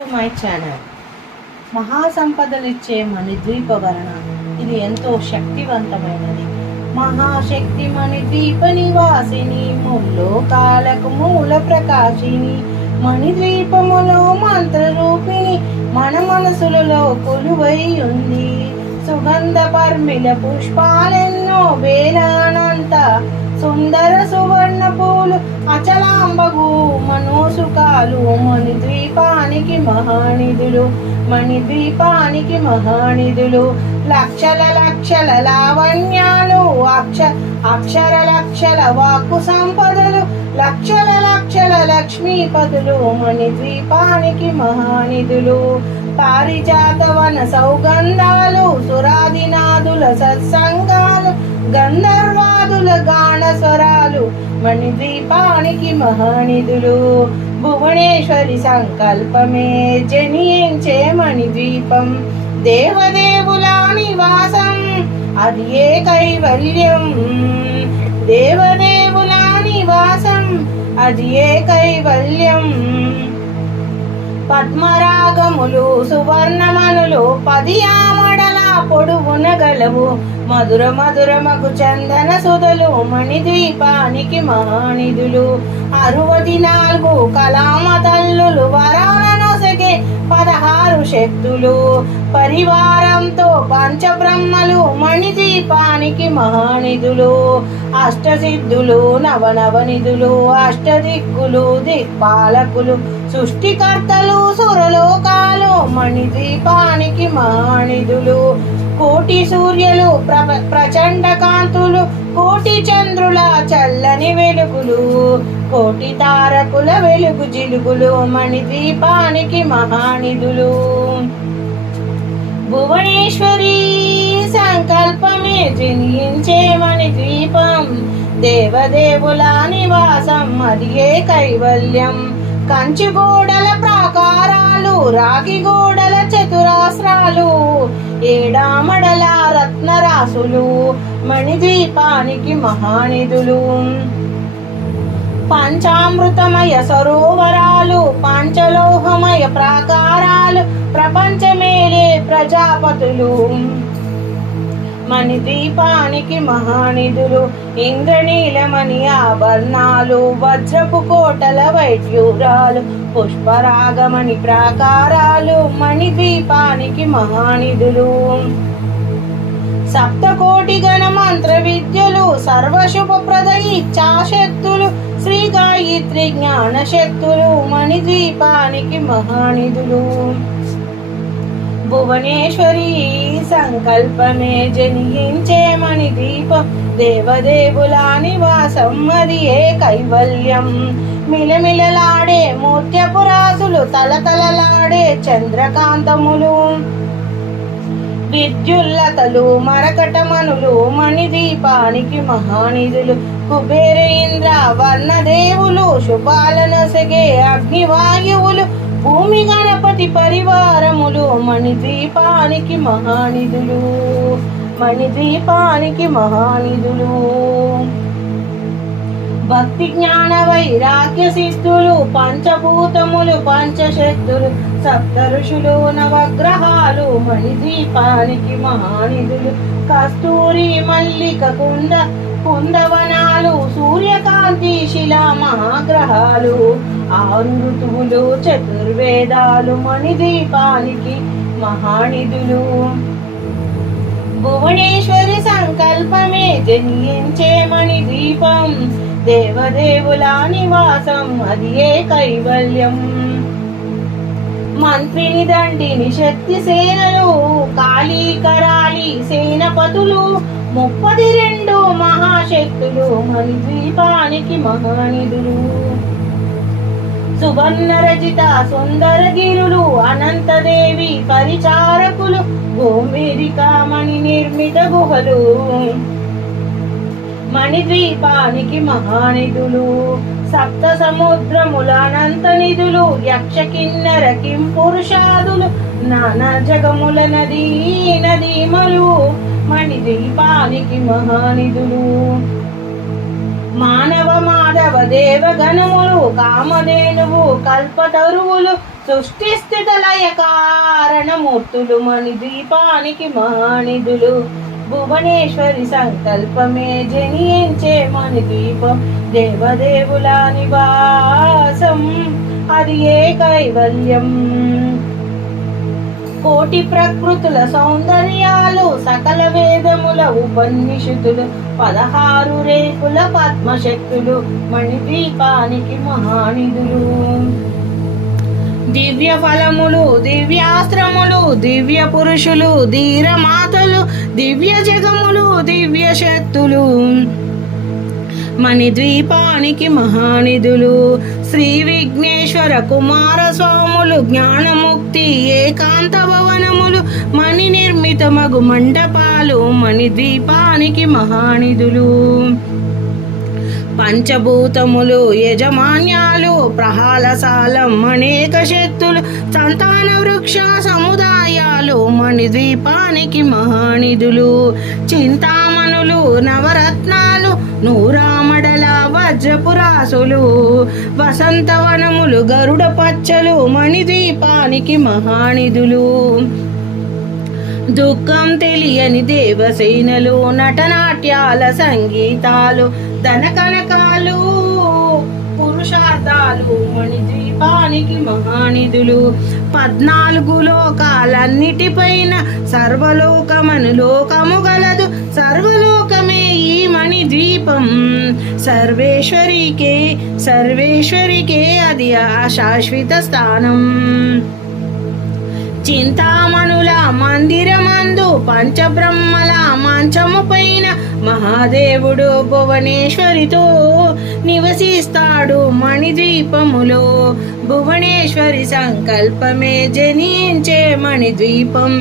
My channel. మహాసంపదలిచ్చే మణిద్వీప వర్ణన ఇది ఎంతో శక్తివంతమైనది. మహాశక్తి మణిద్వీప నివాసిని, ముల్లోకాలకు మూల ప్రకాశిని, మణిద్వీపములో మంత్రరూపిణి, మన మనసులలో కొలువై ఉంది. సుగంధ పర్మిల పుష్పాలెన్నో వేలానంత, సుందర సువర్ణ పూలు అచలాంబగు మనోసుకాలు, మణిద్వీపానికి మహానిధులు, మణిద్వీపానికి మహానిధులు. లక్షల లక్షల లావణ్యాలు, అక్షర లక్షల వాక్కు సంపదలు, లక్షల లక్షల లక్ష్మీపతులు, మణిద్వీపానికి మహానిధులు. పారిజాతవన సౌగంధాలు, సురాదినాదుల సత్సంగాలు, గంధర్వాదుల గాన స్వరాలు, మణిద్వీపానికి మహానిధులు. భువనేశ్వరి సంకల్పమే జనించే మణిద్వీపం, దేవదేవుల నివాసం అది ఏ కైవల్యం, దేవదేవుల నివాసం అది ఏ కైవల్యం. పద్మరాగములు సువర్ణమనులు 10 ఆమడల పొడుగున గలవు, మధుర మధురమగు చందన సుధలు, మణిద్వీపానికి మహానిధులు. 64 కలామ తల్లులు, వరాలనొసగే 16 శక్తులు, పరివారంతో పంచబ్రహ్మలు, మణిద్వీపానికి మహానిధులు. అష్టసిద్ధులు నవనవనిధులు, అష్టదిక్కులు దిక్పాలకులు, సృష్టికర్తలు సురలోకాలు, మణిద్వీపానికి మహానిధులు. కోటి సూర్యులు ప్రచండ కాంతులు, కోటి చంద్రుల చల్లని వెలుగులు, కోటి తారకుల వెలుగు జిలుగులు, మణిద్వీపానికి మహానిధులు. భువనేశ్వరి సంకల్పమే జనించే మణిద్వీపం, దేవదేవుల నివాసం అది ఏ కైవల్యం. కంచి గోడల ప్రాకారాలు, రాగి గోడల చతురాస్త్రాలు, ఏడామడల రత్నరాసులు, మణిద్వీపానికి మహానిధులు. పంచామృతమయ సరోవరాలు, పంచలోహమయ ప్రాకారాలు, ప్రపంచమేలే ప్రజాపతులు, మణిద్వీపానికి మహానిధులు. ఇంద్రనీలమణి ఆభరణాలు, వజ్రపు కోటల వైడ్యూరాలు, పుష్పరాగమణి ప్రాకారాలు, మణిద్వీపానికి మహానిధులు. సప్తకోటి గణ మంత్ర విద్యలు, సర్వశుభప్రద ఇచ్ఛాశక్తులు, శ్రీ గాయత్రి జ్ఞాన శక్తులు, మణిద్వీపానికి మహానిధులు. భువనేశ్వరి సంకల్పమే జనించే మణిద్వీపం, దేవదేవుల నివాసం అది ఏ కైవల్యం. మిలమిలలాడే మూర్త్యపురాసులు, తలతలలాడే చంద్రకాంతములు, విద్యుల్లతలు మరకటమనులు, మణిద్వీపానికి మహానిధులు. కుబేర ఇంద్ర వర్ణదేవులు, శుభాలనొసగే అగ్నివాయువులు, భూమి గణపతి పరివారములు, మణిద్వీపానికి మహానిధులు, మణిద్వీపానికి మహానిధులు. భక్తి జ్ఞాన వైరాగ్య సిద్ధులు, పంచభూతములు పంచశక్తులు, సప్త ఋషులు నవగ్రహాలు, మణిద్వీపానికి మహానిధులు. కస్తూరి మల్లిక కుందవనాలు, సూర్యకాంతి శిలా మహాగ్రహాలు, 6 ఋతువులు చతుర్వేదాలు, మణిద్వీపానికి మహానిధులు. భువనేశ్వరి సంకల్పమే జనించే మణిద్వీపం, దేవదేవుల నివాసం అది ఏ కైవల్యం. మంత్రిని దండిని శక్తి సేనలు, కాళీ కరాళి సేనపతులు, 32 మహాశక్తులు, మణిద్వీపానికి మహానిధులు. సువర్ణ రజిత సుందరగిరులు, అనంతదేవి పరిచారకులు, గోమేరిక మణి నిర్మిత గుహలు, మణిద్వీపానికి మహానిధులు. సప్త సముద్రముల అనంత నిధులు, యక్ష కిన్నర కిం పురుషాదులు, నానా జగముల నదీమలు, మణిద్వీపానికి మహానిధులు. మానవ మాధవ దేవగణములు, కామధేనువు, కల్పతరువులు, సృష్టి స్థిత లయ కారణమూర్తులు మణిద్వీపానికి మహానిధులు. భువనేశ్వరి సంకల్పమే జనించే మణిద్వీపం, దేవదేవుల నివాసం అది ఏ కైవల్యం. కోటి ప్రకృతుల సౌందర్యాలు, సకల వేదముల ఉపనిషత్తులు, 16 రేకుల పద్మశక్తులు మణిద్వీపానికి మహానిధులు. దివ్య ఫలములు, దివ్యాస్త్రములు, దివ్య పురుషులు, ధీరమాతలు, దివ్య జగములు, దివ్య శక్తులు మణిద్వీపానికి మహానిధులు. శ్రీ విఘ్నేశ్వర కుమార స్వాములు, జ్ఞానముక్తి ఏకాంత భవనములు, మణి నిర్మిత మగు మండపాలు మణిద్వీపానికి మహానిధులు. పంచభూతములు యజమాన్యాలు, ప్రహాలసాలం అనేక శక్తులు, సంతాన వృక్ష సముదాయాలు మణిద్వీపానికి మహానిధులు. చింతామణులు, నవరత్నాలు, నూరామడల వజ్రపురాసులు, వసంతవనములు, గరుడ పచ్చలు మణిద్వీపానికి మహానిధులు. దుఃఖం తెలియని దేవసేనలు, నటనాట్యాల సంగీతాలు, ధనకనకాలు, పురుషార్థాలు మణిద్వీపానికి మహానిధులు. 14 లోకాలన్నిటిపైన సర్వలోకమను లోకము గలదు, సర్వలోకమే ఈ మణిద్వీపం. సర్వేశ్వరికే అది ఆ శాశ్వత స్థానం. చింతామణుల మందిరమందు పంచబ్రహ్మల మంచము పైన మహాదేవుడు భువనేశ్వరితో నివసిస్తాడు మణిద్వీపములో. భువనేశ్వరి సంకల్పమే జనించే మణిద్వీపం,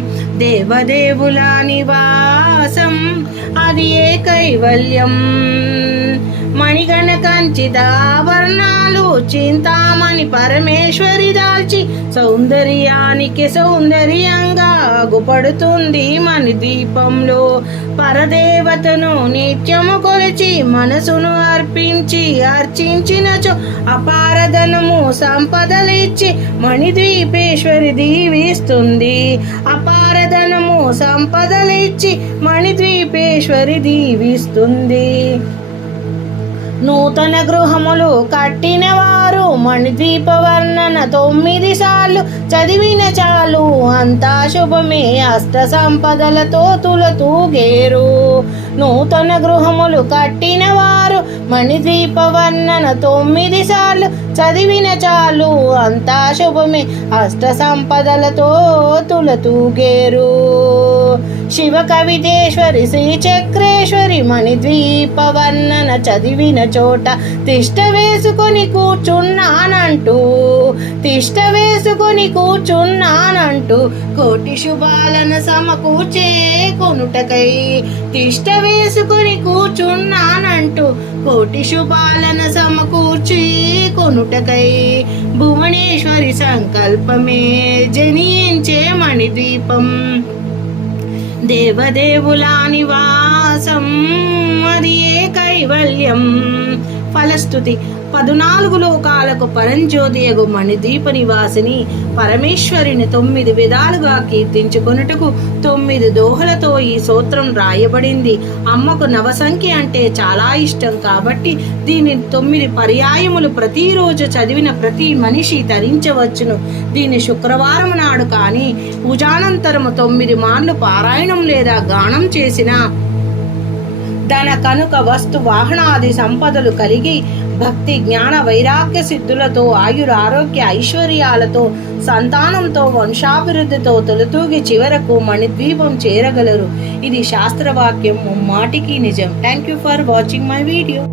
దేవదేవుల నివాసం అది ఏ కైవల్యం. మణిగణ కంచిత ఆభరణాలు, చింతామణి పరమేశ్వరి దాల్చి సౌందర్యానికి సౌందర్యంగా అగుపడుతుంది మణిద్వీపంలో. పరదేవతను నిత్యము కొలిచి మనసును అర్చించినచో అపారధనము సంపదలిచ్చి మణిద్వీపేశ్వరి దీవిస్తుంది. అపారధనము సంపదలిచ్చి మణిద్వీపేశ్వరి దీవిస్తుంది. నూతన గృహములు కట్టిన వారు మణిద్వీప వర్ణన 9 సార్లు చదివిన చాలు, అంతా శుభమే అష్ట సంపదలతో తులతూగేరు. నూతన గృహములు కట్టిన వారు మణిద్వీప వర్ణన 9 సార్లు చదివిన చాలు, అంతా శుభమే అష్ట సంపదలతో తులతూగేరు. శివ కవితేశ్వరి శ్రీచక్రేశ్వరి మణిద్వీప వర్ణన చదివిన చోట తిష్ట వేసుకొని కూర్చున్నానంటూ కోటి శుభాలను సమకూర్చే కొనుటకై. తిష్ట వేసుకొని కూర్చున్నానంటూ కోటి శుభాలను సమకూర్చి కొనుటకై. భువనేశ్వరి సంకల్పమే జనించే మణిద్వీపం, దేవదేవుల నివాసం అది ఏ కైవల్యం. ఫలస్తుతి. 14 లోకాలకు పరంజ్యోతియగు మణిద్వీప నివాసిని పరమేశ్వరిని 9 విధాలుగా కీర్తించుకొనుటకు 9 దోహలతో ఈ సూత్రం రాయబడింది. అమ్మకు నవసంఖ్య అంటే చాలా ఇష్టం కాబట్టి దీని 9 పర్యాయములు ప్రతిరోజు చదివిన ప్రతి మనిషి ధరించవచ్చును. దీని శుక్రవారం నాడు కానీ పూజానంతరము 9 మార్లు పారాయణం లేదా గానం చేసిన ధన కనుక వస్తు వాహనాది సంపదలు కలిగి భక్తి జ్ఞాన వైరాగ్య సిద్ధులతో ఆయుర ఆరోగ్య ఐశ్వర్యాలతో సంతానంతో వంశాభివృద్ధితో తొలతూగి చివరకు మణిద్వీపం చేరగలరు. ఇది శాస్త్రవాక్యం, ముమ్మాటికి నిజం. Thank you for watching my video.